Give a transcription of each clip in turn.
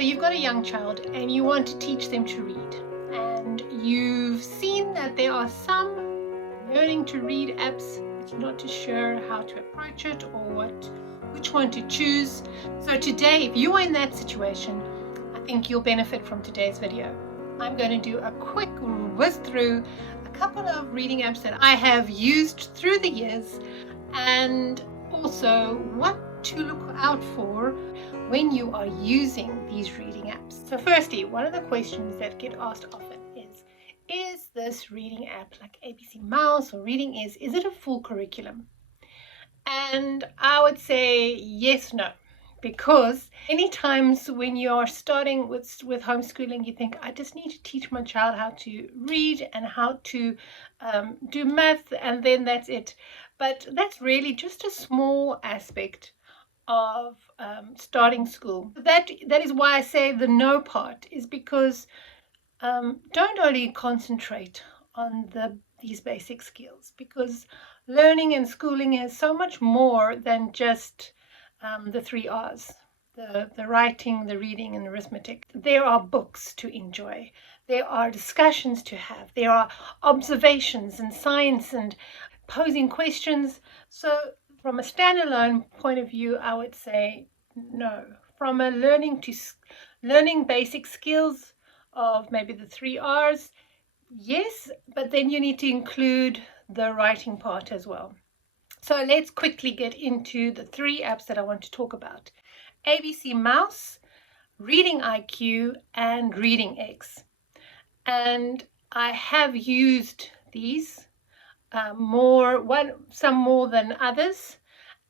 So you've got a young child and you want to teach them to read, and you've seen that there are some learning to read apps, but you're not too sure how to approach it or which one to choose. So today, if you are in that situation, I think you'll benefit from today's video. I'm going to do a quick whiz through a couple of reading apps that I have used through the years, and also what to look out for when you are using these reading apps. So firstly, one of the questions that get asked often is this reading app like ABCmouse or ReadingIQ, is it a full curriculum? And I would say yes, no. Because many times when you're starting with homeschooling, you think, I just need to teach my child how to read and how to do math, and then that's it. But that's really just a small aspect of starting school. That is why I say the no part is because don't only concentrate on these basic skills, because learning and schooling is so much more than just the 3 R's, the writing, the reading, and the arithmetic. There are books to enjoy. There are discussions to have. There are observations and science and posing questions. So from a standalone point of view, I would say no. From a learning basic skills of maybe the 3 R's, yes, but then you need to include the writing part as well. So let's quickly get into the 3 apps that I want to talk about: ABCmouse, ReadingIQ, and ReadingIQ. And I have used these some more than others,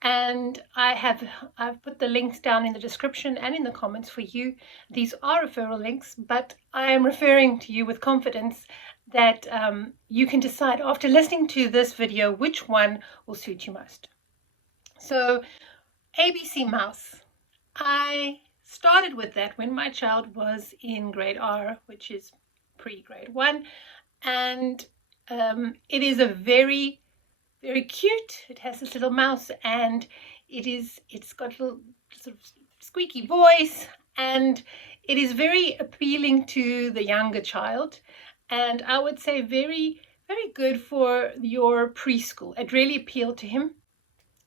and I've put the links down in the description and in the comments for you. These are referral links, but I am referring to you with confidence that you can decide after listening to this video which one will suit you most. So ABCmouse, I started with that when my child was in grade R, which is pre-grade 1, and it is a very, very cute. It has this little mouse, and it's got a little sort of squeaky voice, and it is very appealing to the younger child, and I would say very, very good for your preschool. It really appealed to him.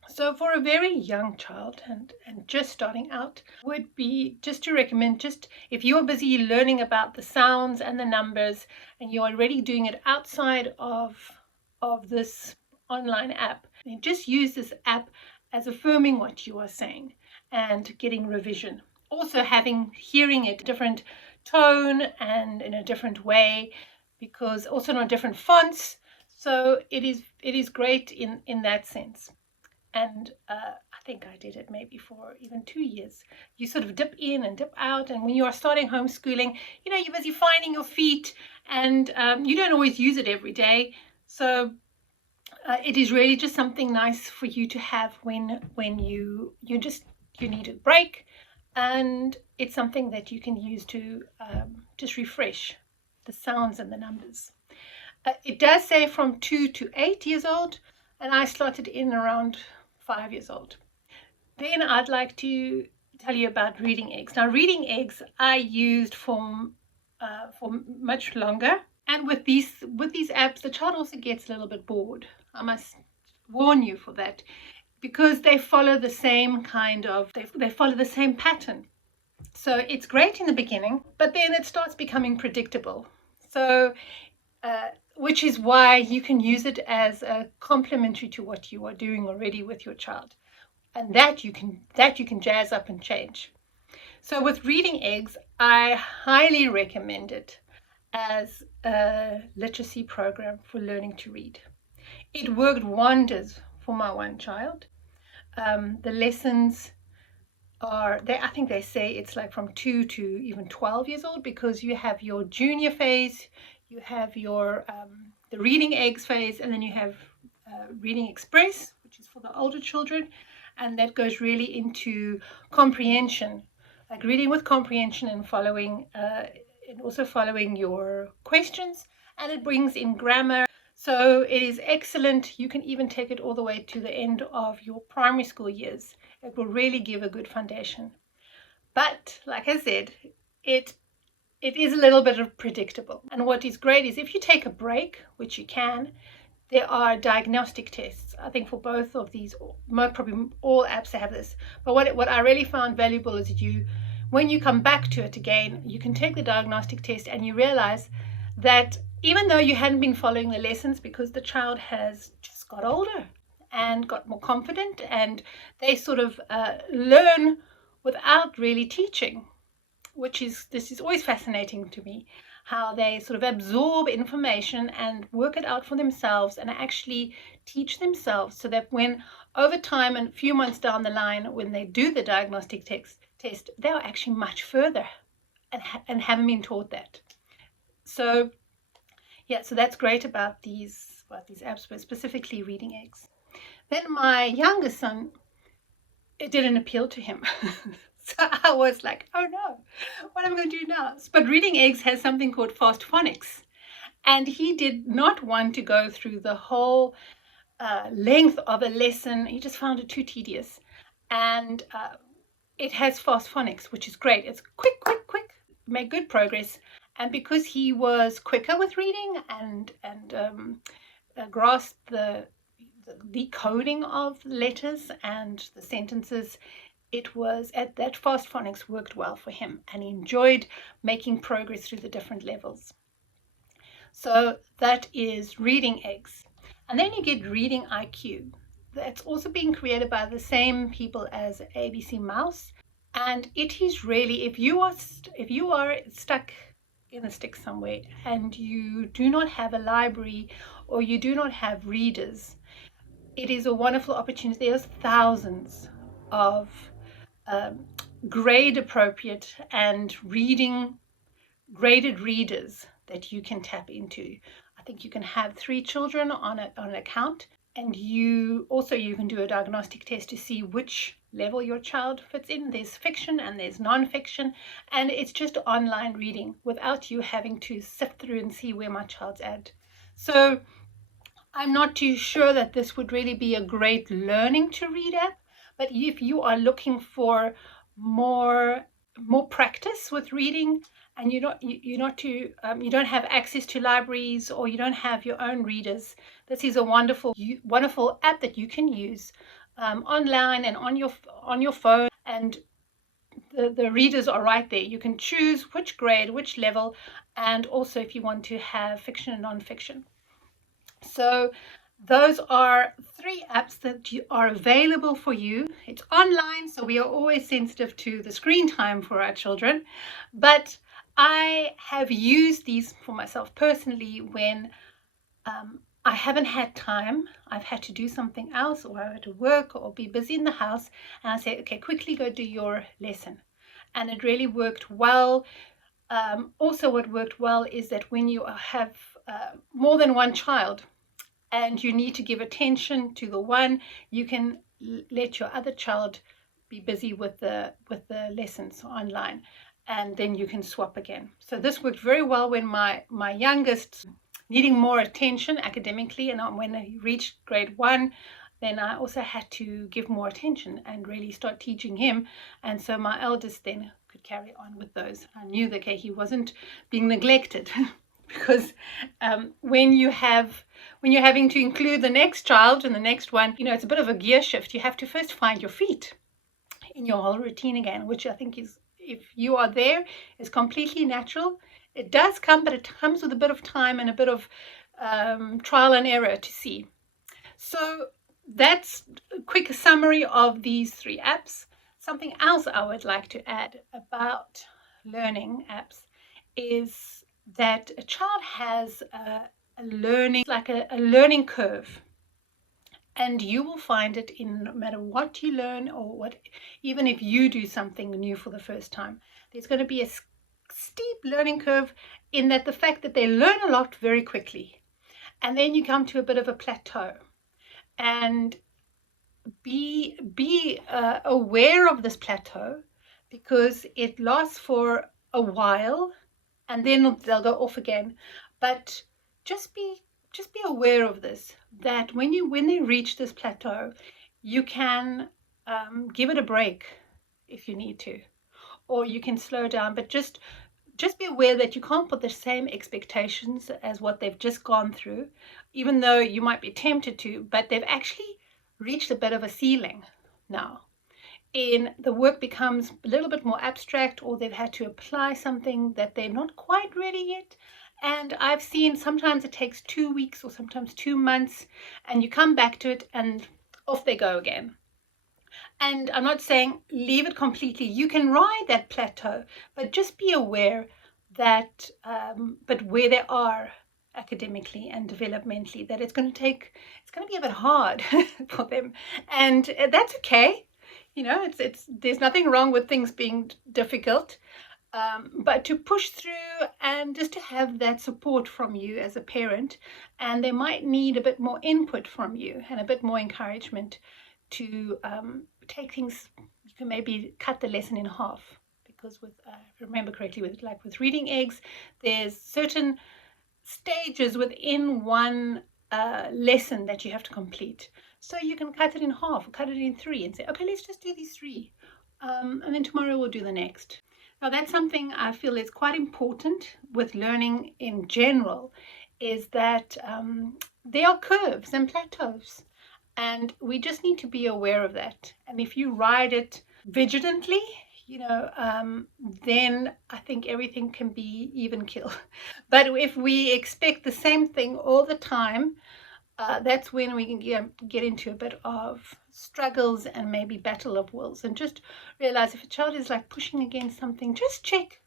So for a very young child and just starting out, would be just to recommend, just if you're busy learning about the sounds and the numbers and you're already doing it outside of this online app, then just use this app as affirming what you are saying and getting revision. Also hearing it different tone and in a different way, because also on different fonts. So it is great in that sense. And I think I did it maybe for even 2 years. You sort of dip in and dip out, and when you are starting homeschooling, you're busy finding your feet, and you don't always use it every day. So it is really just something nice for you to have when you need a break, and it's something that you can use to just refresh the sounds and the numbers. It does say from 2 to 8 years old, and I started in around 5 years old. Then I'd like to tell you about ReadingIQ. Now ReadingIQ I used for much longer, and with these apps the child also gets a little bit bored. I must warn you for that, because they follow the same they follow the same pattern. So it's great in the beginning, but then it starts becoming predictable. So which is why you can use it as a complementary to what you are doing already with your child, and that you can jazz up and change. So with ReadingIQ, I highly recommend it as a literacy program for learning to read. It worked wonders for my one child. The lessons I think they say it's like from 2 to even 12 years old, because you have your junior phase, you have your the ReadingIQ phase, and then you have Reading Express, which is for the older children, and that goes really into comprehension, like reading with comprehension and following and also following your questions, and it brings in grammar. So it is excellent. You can even take it all the way to the end of your primary school years. It will really give a good foundation. But like I said, it is a little bit predictable. And what is great is if you take a break, which you can, there are diagnostic tests. I think for both of these, probably all apps have this. But what I really found valuable is that when you come back to it again, you can take the diagnostic test and you realize that even though you hadn't been following the lessons because the child has just got older and got more confident, and they sort of learn without really teaching, this is always fascinating to me, how they sort of absorb information and work it out for themselves and actually teach themselves, so that when over time and a few months down the line, when they do the diagnostic test, they are actually much further and haven't been taught that. So yeah, so that's great about these apps, but specifically ReadingIQ. Then my youngest son, it didn't appeal to him. So I was like, oh no, what am I going to do now? But ReadingIQ has something called fast phonics. And he did not want to go through the whole length of a lesson. He just found it too tedious. And it has fast phonics, which is great. It's quick, make good progress. And because he was quicker with reading and grasped the decoding of letters and the sentences, it was that fast phonics worked well for him, and he enjoyed making progress through the different levels. So that is ReadingIQ. And then you get ReadingIQ. That's also being created by the same people as ABCmouse, and it is really, if you are stuck in a stick somewhere and you do not have a library or you do not have readers, it is a wonderful opportunity. There's thousands of grade appropriate and graded readers that you can tap into. I think you can have 3 children on an account, and you can do a diagnostic test to see which level your child fits in. There's fiction and there's non-fiction, and it's just online reading without you having to sift through and see where my child's at. So I'm not too sure that this would really be a great learning to read app, but if you are looking for more practice with reading, and you don't have access to libraries, or you don't have your own readers, this is a wonderful app that you can use online and on your phone, and the readers are right there. You can choose which grade, which level, and also if you want to have fiction and non-fiction. So those are 3 apps that are available for you. It's online, so we are always sensitive to the screen time for our children. But I have used these for myself personally when I haven't had time. I've had to do something else, or I had to work or be busy in the house. And I say, okay, quickly go do your lesson. And it really worked well. Also, what worked well is that when you have more than one child, and you need to give attention to the one, you can let your other child be busy with the lessons online, and then you can swap again. So this worked very well when my youngest needing more attention academically, and when he reached grade 1, then I also had to give more attention and really start teaching him. And so my eldest then could carry on with those. I knew that he wasn't being neglected. Because when you're having to include the next child and the next one, it's a bit of a gear shift. You have to first find your feet in your whole routine again, which I think is, if you are there, is completely natural. It does come, but it comes with a bit of time and a bit of trial and error to see. So that's a quick summary of these 3 apps. Something else I would like to add about learning apps is that a child has a learning curve, and you will find it in no matter what you learn, or even if you do something new for the first time. There's going to be a steep learning curve, in that the fact that they learn a lot very quickly, and then you come to a bit of a plateau. And be aware of this plateau, because it lasts for a while, and then they'll go off again. But just be aware of this, that when they reach this plateau, you can give it a break if you need to, or you can slow down, but just be aware that you can't put the same expectations as what they've just gone through, even though you might be tempted to, but they've actually reached a bit of a ceiling now. The work becomes a little bit more abstract, or they've had to apply something that they're not quite ready yet. And I've seen sometimes it takes 2 weeks or sometimes 2 months, and you come back to it and off they go again. And I'm not saying leave it completely. You can ride that plateau, but just be aware that, but where they are academically and developmentally, that it's going to be a bit hard for them. And that's okay. You know, there's nothing wrong with things being difficult, but to push through and just to have that support from you as a parent, and they might need a bit more input from you and a bit more encouragement to take things. You can maybe cut the lesson in half, because if I remember correctly, with reading eggs, there's certain stages within one lesson that you have to complete. So you can cut it in half, or cut it in 3 and say, okay, let's just do these 3. And then tomorrow we'll do the next. Now that's something I feel is quite important with learning in general, is that there are curves and plateaus. And we just need to be aware of that. And if you ride it vigilantly, then I think everything can be even kill. But if we expect the same thing all the time, that's when we can get into a bit of struggles and maybe battle of wills. And just realize if a child is like pushing against something, just check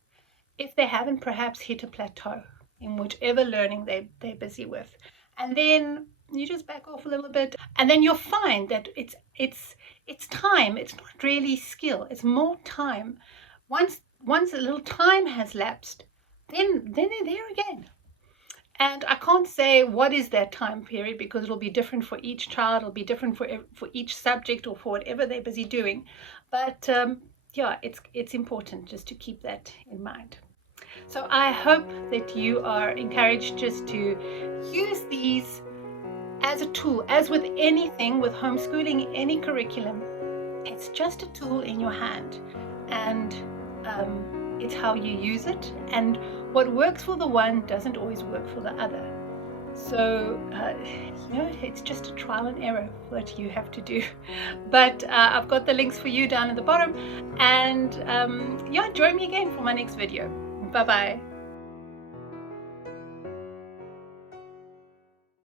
if they haven't perhaps hit a plateau in whichever learning they're busy with. And then you just back off a little bit, and then you'll find that it's time. It's not really skill, it's more time. Once a little time has lapsed, then they're there again. And I can't say what is that time period, because it'll be different for each child. It'll be different for each subject, or for whatever they're busy doing. But yeah, it's important just to keep that in mind. So I hope that you are encouraged just to use these as a tool. As with anything, with homeschooling, any curriculum, it's just a tool in your hand, and it's how you use it, and what works for the one doesn't always work for the other. So it's just a trial and error that you have to do. But I've got the links for you down at the bottom, and yeah, join me again for my next video. Bye bye.